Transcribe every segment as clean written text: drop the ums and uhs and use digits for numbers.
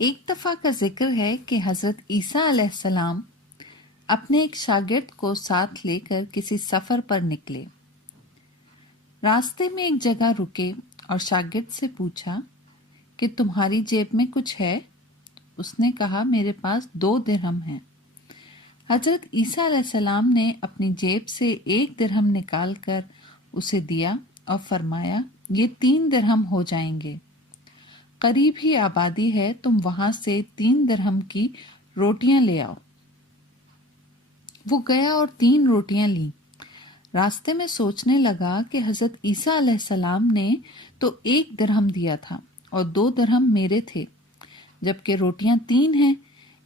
ایک دفعہ کا ذکر ہے کہ حضرت عیسیٰ علیہ السلام اپنے ایک شاگرد کو ساتھ لے کر کسی سفر پر نکلے۔ راستے میں ایک جگہ رکے اور شاگرد سے پوچھا کہ تمہاری جیب میں کچھ ہے؟ اس نے کہا میرے پاس 2 درہم ہیں۔ حضرت عیسیٰ علیہ السلام نے اپنی جیب سے 1 درہم نکال کر اسے دیا اور فرمایا یہ 3 درہم ہو جائیں گے، قریب ہی آبادی ہے، تم وہاں سے 3 درہم کی روٹیاں لے آؤ۔ وہ گیا اور 3 روٹیاں لیں۔ راستے میں سوچنے لگا کہ حضرت عیسیٰ علیہ السلام نے تو 1 درہم دیا تھا اور 2 درہم میرے تھے، جبکہ روٹیاں 3 ہیں،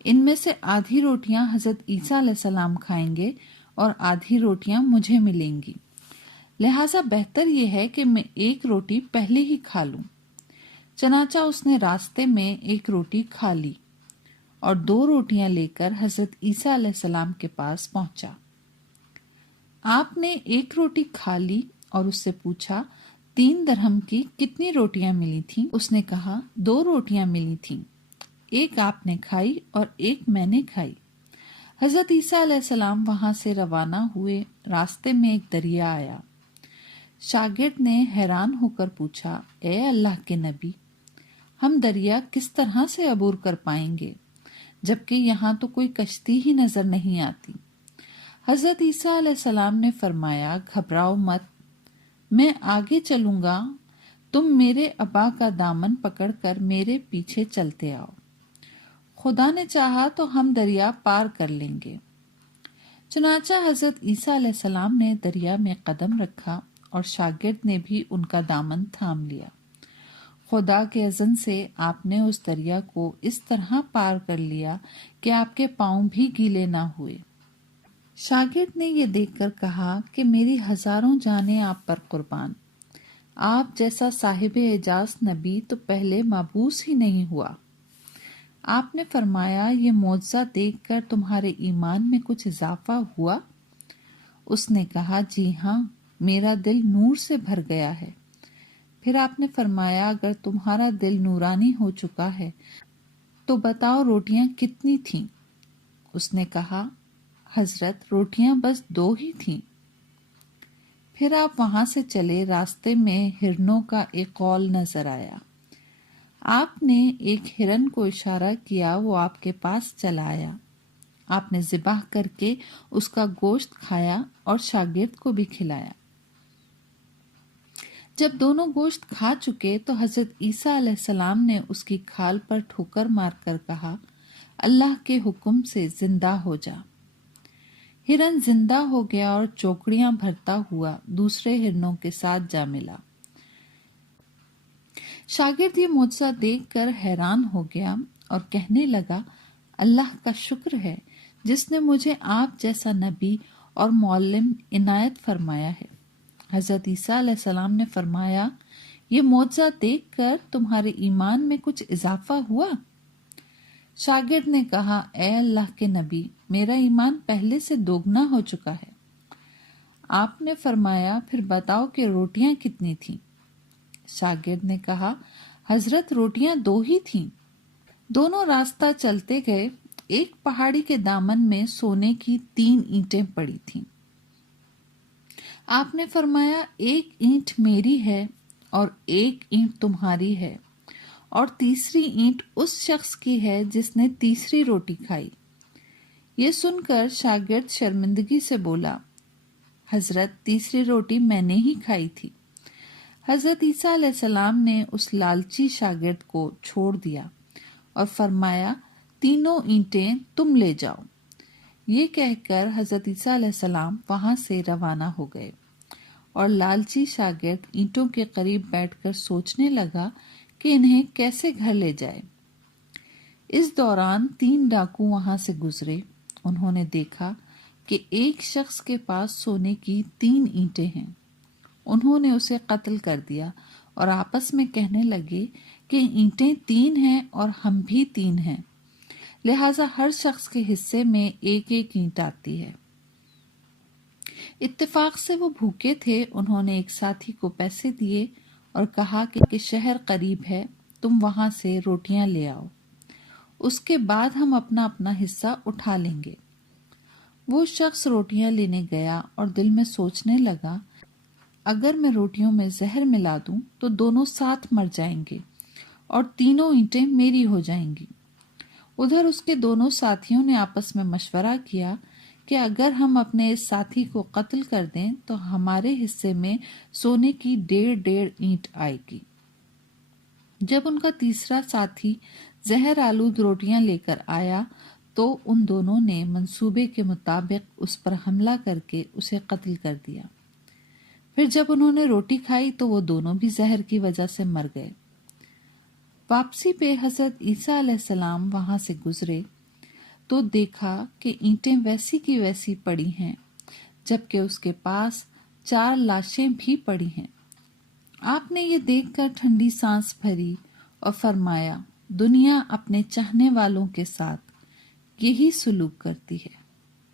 ان میں سے آدھی روٹیاں حضرت عیسیٰ علیہ السلام کھائیں گے اور آدھی روٹیاں مجھے ملیں گی، لہٰذا بہتر یہ ہے کہ میں 1 روٹی پہلے ہی کھا لوں۔ چنانچہ اس نے راستے میں 1 روٹی کھا لی اور 2 روٹیاں لے کر حضرت عیسیٰ علیہ السلام کے پاس پہنچا۔ آپ نے 1 روٹی کھا لی اور اس سے پوچھا 3 درہم کی کتنی روٹیاں ملی تھیں؟ اس نے کہا 2 روٹیاں ملی تھیں، 1 آپ نے کھائی اور 1 میں نے کھائی۔ حضرت عیسیٰ علیہ السلام وہاں سے روانہ ہوئے۔ راستے میں ایک دریا آیا۔ شاگرد نے حیران ہو کر پوچھا اے اللہ کے نبی، ہم دریا کس طرح سے عبور کر پائیں گے جبکہ یہاں تو کوئی کشتی ہی نظر نہیں آتی؟ حضرت عیسیٰ علیہ السلام نے فرمایا گھبراؤ مت، میں آگے چلوں گا، تم میرے ابا کا دامن پکڑ کر میرے پیچھے چلتے آؤ، خدا نے چاہا تو ہم دریا پار کر لیں گے۔ چنانچہ حضرت عیسیٰ علیہ السلام نے دریا میں قدم رکھا اور شاگرد نے بھی ان کا دامن تھام لیا۔ خدا کے اذن سے آپ نے اس دریا کو اس طرح پار کر لیا کہ آپ کے پاؤں بھی گیلے نہ ہوئے۔ شاگرد نے یہ دیکھ کر کہا کہ میری ہزاروں جانیں آپ پر قربان، آپ جیسا صاحب اعجاز نبی تو پہلے مبعوث ہی نہیں ہوا۔ آپ نے فرمایا یہ معجزہ دیکھ کر تمہارے ایمان میں کچھ اضافہ ہوا؟ اس نے کہا جی ہاں، میرا دل نور سے بھر گیا ہے۔ پھر آپ نے فرمایا اگر تمہارا دل نورانی ہو چکا ہے تو بتاؤ روٹیاں کتنی تھیں؟ اس نے کہا حضرت روٹیاں بس 2 ہی تھیں۔ پھر آپ وہاں سے چلے، راستے میں ہرنوں کا ایک قول نظر آیا۔ آپ نے ایک ہرن کو اشارہ کیا، وہ آپ کے پاس چلا آیا۔ آپ نے ذبح کر کے اس کا گوشت کھایا اور شاگرد کو بھی کھلایا۔ جب دونوں گوشت کھا چکے تو حضرت عیسیٰ علیہ السلام نے اس کی کھال پر ٹھوکر مار کر کہا اللہ کے حکم سے زندہ ہو جا۔ ہرن زندہ ہو گیا اور چوکڑیاں بھرتا ہوا دوسرے ہرنوں کے ساتھ جا ملا۔ شاگرد یہ معجزہ دیکھ کر حیران ہو گیا اور کہنے لگا اللہ کا شکر ہے جس نے مجھے آپ جیسا نبی اور معلم عنایت فرمایا ہے۔ حضرت عیسیٰ علیہ السلام نے فرمایا یہ معجزہ دیکھ کر تمہارے ایمان میں کچھ اضافہ ہوا؟ شاگرد نے کہا اے اللہ کے نبی، میرا ایمان پہلے سے 2 ہو چکا ہے۔ آپ نے فرمایا پھر بتاؤ کہ روٹیاں کتنی تھیں؟ شاگرد نے کہا حضرت روٹیاں 2 ہی تھیں۔ دونوں راستہ چلتے گئے، ایک پہاڑی کے دامن میں سونے کی 3 اینٹیں پڑی تھیں۔ آپ نے فرمایا 1 اینٹ میری ہے اور 1 اینٹ تمہاری ہے اور تیسری اینٹ اس شخص کی ہے جس نے تیسری روٹی کھائی۔ یہ سن کر شاگرد شرمندگی سے بولا حضرت تیسری روٹی میں نے ہی کھائی تھی۔ حضرت عیسیٰ علیہ السلام نے اس لالچی شاگرد کو چھوڑ دیا اور فرمایا 3 اینٹیں تم لے جاؤ۔ یہ کہہ کر حضرت عیسیٰ علیہ السلام وہاں سے روانہ ہو گئے اور لالچی شاگرد اینٹوں کے قریب بیٹھ کر سوچنے لگا کہ انہیں کیسے گھر لے جائے۔ اس دوران 3 ڈاکو وہاں سے گزرے۔ انہوں نے دیکھا کہ ایک شخص کے پاس سونے کی 3 اینٹیں ہیں۔ انہوں نے اسے قتل کر دیا اور آپس میں کہنے لگے کہ اینٹیں 3 ہیں اور ہم بھی 3 ہیں، لہٰذا ہر شخص کے حصے میں 1 اینٹ آتی ہے۔ اتفاق سے وہ بھوکے تھے، انہوں نے ایک ساتھی کو پیسے دیے اور کہا کہ شہر قریب ہے، تم وہاں سے روٹیاں لے آؤ۔ اس کے بعد ہم اپنا اپنا حصہ اٹھا لیں گے۔ وہ شخص روٹیاں لینے گیا اور دل میں سوچنے لگا، اگر میں روٹیوں میں زہر ملا دوں تو دونوں ساتھ مر جائیں گے اور تینوں اینٹیں میری ہو جائیں گی۔ ادھر اس کے دونوں ساتھیوں نے آپس میں مشورہ کیا کہ اگر ہم اپنے اس ساتھی کو قتل کر دیں تو ہمارے حصے میں سونے کی 1.5 اینٹ آئے گی۔ جب ان کا تیسرا ساتھی زہر آلود روٹیاں لے کر آیا تو ان دونوں نے منصوبے کے مطابق اس پر حملہ کر کے اسے قتل کر دیا۔ پھر جب انہوں نے روٹی کھائی تو وہ دونوں بھی زہر کی وجہ سے مر گئے۔ واپسی پہ حضرت عیسیٰ علیہ السلام وہاں سے گزرے تو دیکھا کہ اینٹیں ویسی کی ویسی پڑی ہیں، جبکہ اس کے پاس 4 لاشیں بھی پڑی ہیں۔ آپ نے یہ دیکھ کر ٹھنڈی سانس بھری اور فرمایا، دنیا اپنے چاہنے والوں کے ساتھ یہی سلوک کرتی ہے۔